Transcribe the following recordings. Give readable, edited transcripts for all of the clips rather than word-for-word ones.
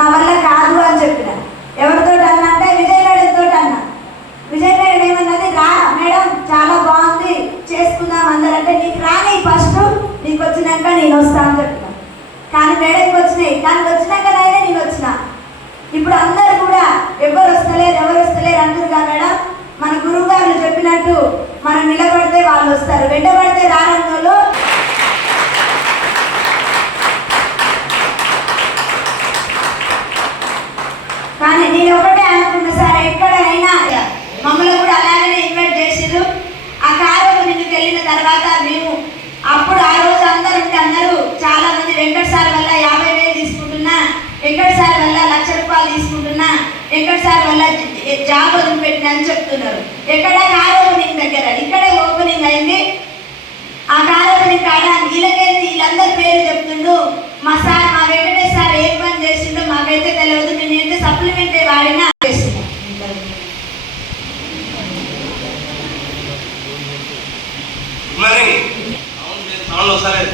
నా వల్ల కాదు అని చెప్పిన. ఎవరితో అన్న అంటే విజయ్ మేడంతో అన్న. విజయ్ మేడం ఏమన్నది, రా మేడం చాలా బాగుంది చేసుకుందాం అందరంటే, నీకు రాని ఫస్ట్, నీకు వచ్చినాక నేను వస్తా అని చెప్పిన. కానీ మేడంకి వచ్చినాయి, కానీ వచ్చినాకనైనా నేను వచ్చిన. ఇప్పుడు అందరు కూడా ఎవరు వస్తలేరు అంటుగా మేడం. మన గురువు గారు చెప్పినట్టు మనం నిలబడితే వాళ్ళు వస్తారు, వెంటబడితే రారంలో. కానీ నేను ఒకటే అనుకున్నా సార్, ఎక్కడైనా మమ్మల్ని కూడా అలాగనే ఇన్వైట్ చేసిరు. ఆ కారు నిన్నుకు వెళ్ళిన తర్వాత మేము అప్పుడు ఆ రోజు అందరూ ఉంటే అన్నారు, చాలా మంది వెంకట సార్ వల్ల 50,000 తీసుకుంటున్నా, వెంకట సార్ వల్ల 1,00,000 రూపాయలు తీసుకుంటున్నా, వెంకట సార్ వల్ల జాబ్ వదిలిపెట్టినా అని చెప్తున్నారు. ఎక్కడ కారు ఓపెనింగ్ దగ్గర, ఇక్కడే ఓపెనింగ్ అయింది. ఆ కారు ఓపెనింగ్ కాడ వీళ్ళందరి పేరు చెప్తుండు. మా సార్, మా వెంకటేష్ సార్ ఏం పని చేసిండో మాకైతే తెలియదు, నేనైతే సప్లిమెంట్ వాడినా చేస్తున్నాను. సౌండ్ వస్తలేదు,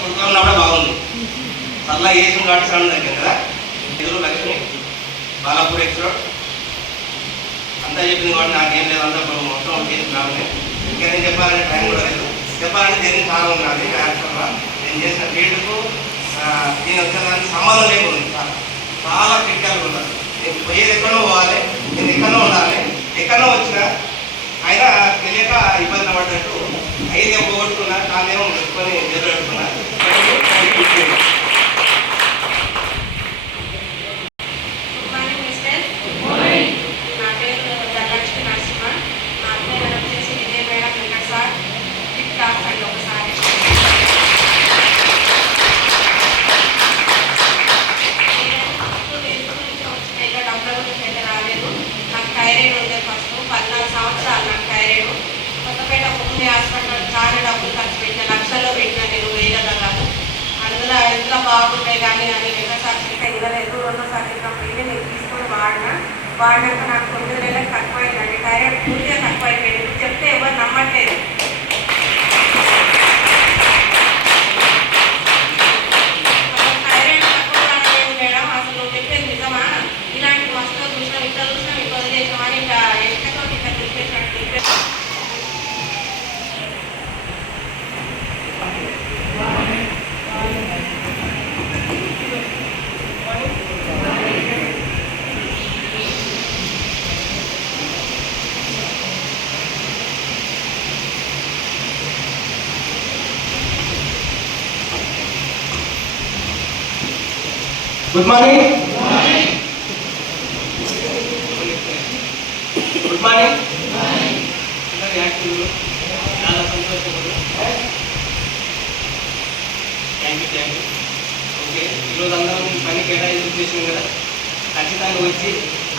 కొడుకున్నప్పుడే బాగుంది. సర్లా వేసిన కాబట్టి సౌండ్ తగ్గింది కదా. ఎదురు లక్ష్మి బాలాపూర్ ఎక్స్రోడ్ అంతా చెప్పింది కాబట్టి నాకేం లేదు, అంతా మొత్తం చేసి రావాలి. ఇంకా నేను చెప్పాలంటే టైం కూడా లేదు. చెప్పాలంటే దేనికి చాలా ఉంది. అది యాక్చువల్గా నేను చేసిన ఫీల్డ్కు నేను వచ్చేదానికి సంబంధం లేకుండా చాలా క్రిటికల్గా ఉన్నది. నేను పోయేది ఎక్కడో పోవాలి, నేను ఎక్కడో ఉండాలి. ఎక్కడో వచ్చినా అయినా తెలియక ఇబ్బంది పడ్డట్టు 5 ఏమో పోగొట్టుకున్నా, కాదేమో పెట్టుకొని ఎదురు పెట్టుకున్నా. చాలా డబ్బులు ఖర్చు పెట్టిన, లక్షల్లో పెట్టిన, నేను వేలలో కాదు. అందులో ఎంత బాగుంటాయి కానీ వెంకట సర్టిఫికేట్ ఇవ్వలేదు. 2వ సర్టిఫికేట్ నేను తీసుకొని వాడినాక నాకు 9 నెలలకు తక్కువ అయిందండి. థైరాయిడ్ పూర్తిగా తక్కువ అయిపోయింది. చెప్తే ఎవరు నమ్మట్లేదు. థైరాయిడ్ తక్కువ రావడం మేడం, అసలు నువ్వు చెప్పేది నిజమా? ఇలాంటి వస్తువులు చూసినాం, ఇట్లా చూసినాం, ఇట్లా వదిలేసామని ఇంకా ఎక్కడో ఇట్లా చెప్పేసినట్టు. Good morning. Good morning. యాక్టివ్లు చాలా సంతోషపడు. Thank you. ఓకే, ఈరోజు అందరం పని కేటాయింపు చేసినాం కదా, ఖచ్చితంగా వచ్చి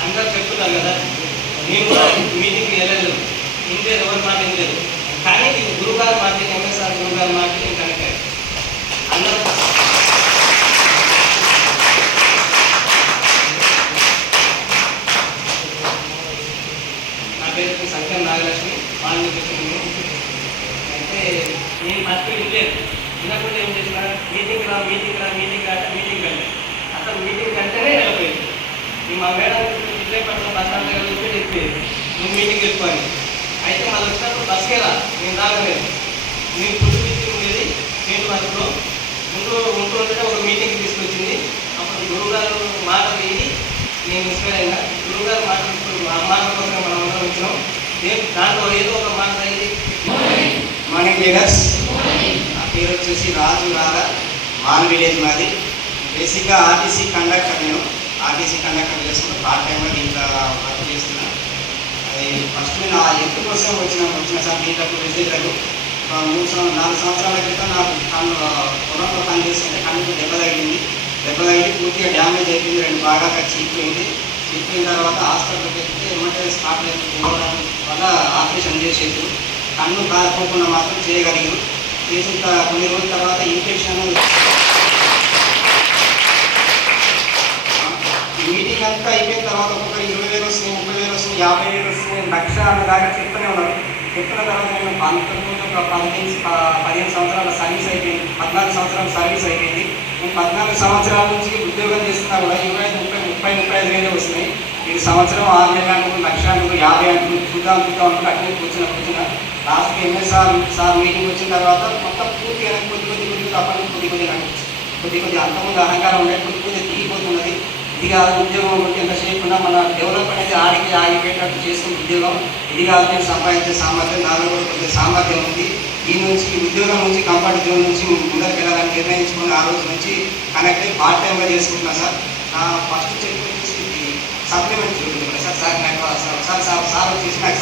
అందరూ చెప్తున్నారు కదా. మేము కూడా మీటింగ్కి వెళ్ళలేదు, ఇంలేదు, ఎవరి మాట ఇంలేదు. కానీ గురువుగారు మాట, ఎంఎస్ఆర్ గురువుగారు మాట నేను కనుక అందరూ పేరు సంఖ్య నాగలక్ష్మి వాళ్ళని చెప్తున్నాను. అయితే నేను ఫస్ట్ వినలేదు, వినకుండా ఏం చేసిన, మీటింగ్ అంటే అసలు మీటింగ్ అంటేనే వెళ్ళిపోయింది. మా మేడం ఇట్లే పట్ల బస్ స్టాండ్ దగ్గర చూస్తే చెప్పేది, నువ్వు మీటింగ్ వెళ్ళిపోయి. అయితే మళ్ళీ వచ్చినప్పుడు బస్కే రా, నేను రాగలేదు. నేను ఫుడ్ మీటింగ్ ఉండేది ఫీల్డ్ వర్క్లో ఉంటూ ఉంటే ఒక మీటింగ్కి తీసుకొచ్చింది. అప్పుడు గురువుగారు మాట వేయి నేను ఇన్స్పైర్ అయినా. గురువుగారు మాట మాట కోసం మనం అందరం వచ్చినాం. దాంట్లో ఏదో ఒక మాట అయింది. మార్నింగ్ లీడర్స్, నా పేరు వచ్చేసి రాజు రాగా, మాన్ విలేజ్ మాది. బేసిక్గా ఆర్టీసీ కండక్టర్. నేను ఆర్టీసీ కండక్టర్ చేసుకుంటూ పార్ట్ టైంగా దీంట్లో వర్క్ చేస్తున్నాను. అది ఫస్ట్ నేను ఆ ఎత్తు కోసం వచ్చిన సార్ దీంట్లో విజిట్లకు 4 సంవత్సరాల క్రితం నాకు పొలంలో పనిచేస్తుంటే కన్నుకు దెబ్బ తగిలి పూర్తిగా డ్యామేజ్ అయిపోయింది. 2 భాగాగా చీలిపోయింది. తర్వాత హాస్పిటల్కి వెళ్తే ఏమంటే స్పాట్ పోవడం వల్ల ఆపరేషన్ చేసేది. కన్ను కాకపోకుండా మాత్రం చేయగలిగారు. చేసిన కొన్ని రోజుల తర్వాత ఇన్ఫెక్షన్ మీటింగ్ అంతా అయిపోయిన తర్వాత ఒక్కొక్కరు 20,000 వస్తుంది, 30,000 వస్తుంది, 50,000 వస్తుంది, 1,00,000 అన్న దాకా చెప్తూనే ఉన్నారు. చెప్పిన తర్వాత నేను 15 సంవత్సరాల సర్వీస్ అయిపోయింది. 14 సంవత్సరాల సర్వీస్ అయిపోయింది. నేను 14 సంవత్సరాల నుంచి ఉద్యోగం చేస్తున్న చూసుకున్నా కూడా 25 వేలు వస్తున్నాయి. ఈ సంవత్సరం 6 నెలలు అంటున్నారు, 1,00,000 అంటున్నారు, 50 అంటున్నారు, చూద్దాం అంటున్నారు. అట్లనే కూర్చున్నా లాస్ట్కి సార్ మీటింగ్ వచ్చిన తర్వాత మొత్తం పూర్తిగా కొద్ది తప్పని కొద్ది అంతకుముందు అహంకారం ఉండే కొద్ది దిగిపోతున్నది. ఇది కాదు ఉద్యోగం కొట్టి ఎంతసేపు ఉన్నా మన డెవలప్ అనేది ఆగిపోయేటట్టు చేసుకున్న ఉద్యోగం. ఇది కాదు నేను సంపాదించే సామర్థ్యం, నాలో కూడా కొద్దిగా సామర్థ్యం ఉంది. ఈ ఉద్యోగం నుంచి కంఫర్ట్ జోన్ నుంచి ముందరికి వెళ్ళాలని నిర్ణయించుకుని ఆ రోజు నుంచి కనెక్ట్ అయ్యి పార్ట్ టైంగా చేసుకుంటున్నాను సార్. నా ఫస్ట్ చెక్ వచ్చేసి సప్లిమెంట్ చూపించాను సార్. నాకు సార్ వచ్చేసి నాకు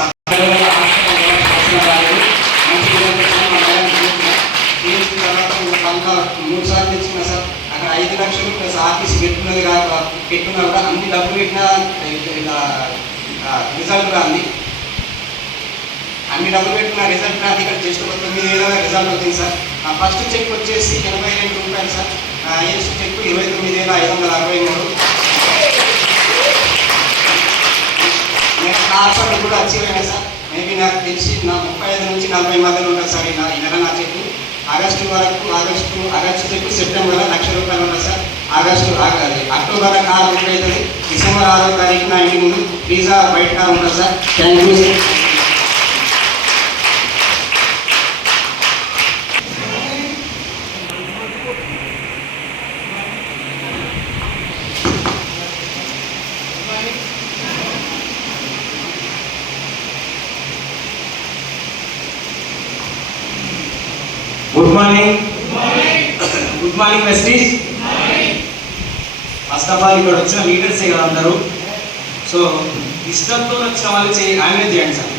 చేసిన తర్వాత 3 సార్లు తెచ్చుకున్నా సార్. అక్కడ 5 లక్షలు ప్లస్ ఆర్టీసీ పెట్టుకున్నా కూడా అన్ని డబ్బులు పెట్టినా రిజల్ట్ రాంది. అన్ని డబ్బులు పెట్టిన రిజల్ట్ రాంది. ఇక్కడ జస్ట్ 9,000 రిజల్ట్ వచ్చింది సార్. నా ఫస్ట్ చెక్ వచ్చేసి 82 రూపాయలు సార్. నా ఏజ్ చెక్ 29,563. నేను హాస్పిటల్ కూడా అచీవ్ అయినా సార్. మేబీ నాకు తెలిసి నా 35 నుంచి 40 మధ్యలో ఉంటుంది సార్ ఈ నెల నా చెక్. ఆగస్టు చెక్ సెప్టెంబర్ 1,00,000 రూపాయలు ఉంటుంది సార్. అక్టోబర్ 6 అవుతుంది. డిసెంబర్ 6వ తారీఖు నా ఇంటి ముందు వీసా బయట ఉంటుంది sir. Thank you sir. Good morning వెస్టీస్. ఫస్ట్ ఆఫ్ ఆల్ ఇక్కడ వచ్చిన లీడర్సే కదా అందరూ. సో ఇష్టంతో వచ్చిన వాళ్ళు హ్యాండిల్ చేయండి సార్.